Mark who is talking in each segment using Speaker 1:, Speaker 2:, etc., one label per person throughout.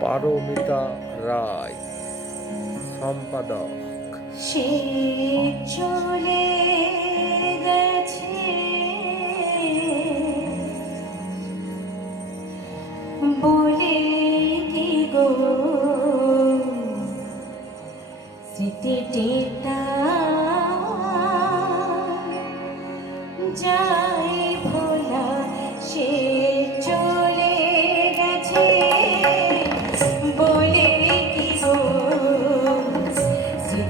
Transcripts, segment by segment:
Speaker 1: পারমিতা রায় সম্পাদক।
Speaker 2: সে চলে গেছে। বলে কি গো? যাই ভোলা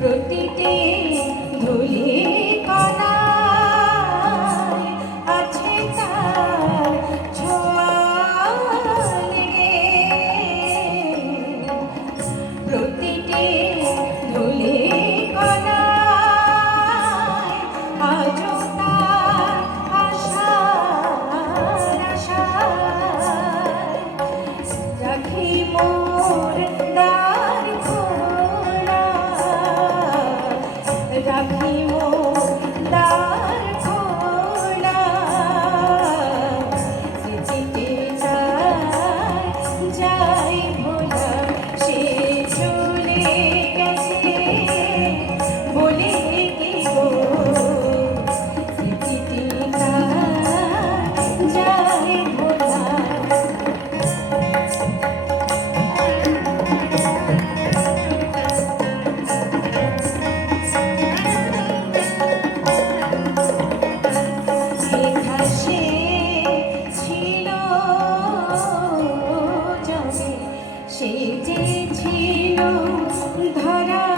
Speaker 2: 滴滴。ধরা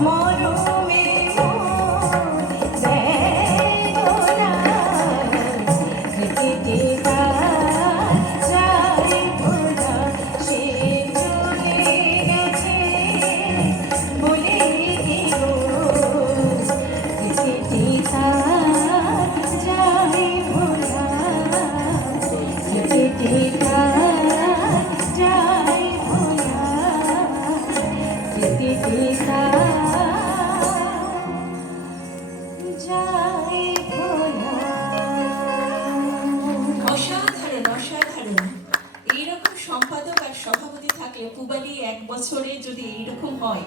Speaker 2: more.
Speaker 3: বছরে যদি এইরকম হয়,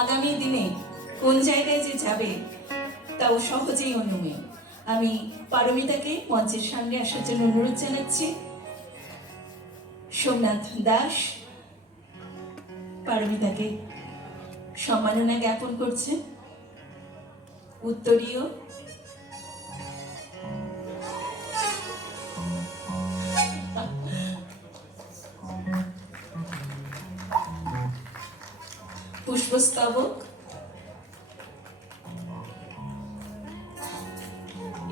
Speaker 3: আগামী দিনে কোন জায়গায় যে যাবে, তাও সহজেই অনুমেয় আমি পারমিতাকে মঞ্চের সামনে আসার জন্য অনুরোধ জানাচ্ছি। সোমনাথ দাস পারমিতাকে সম্মাননা জ্ঞাপন করছে উত্তরীয় পুষ্পস্তবক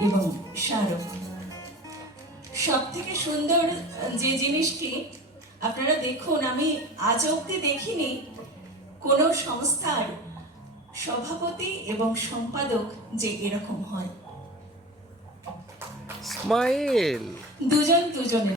Speaker 3: এবং স্মারক সব থেকে সুন্দর যে জিনিসটি আপনারা দেখুন আমি আজ অব্দি দেখিনি কোনো সংস্থার সভাপতি এবং সম্পাদক যে এরকম হয়।
Speaker 1: স্মাইল।
Speaker 3: দুজন দুজনের।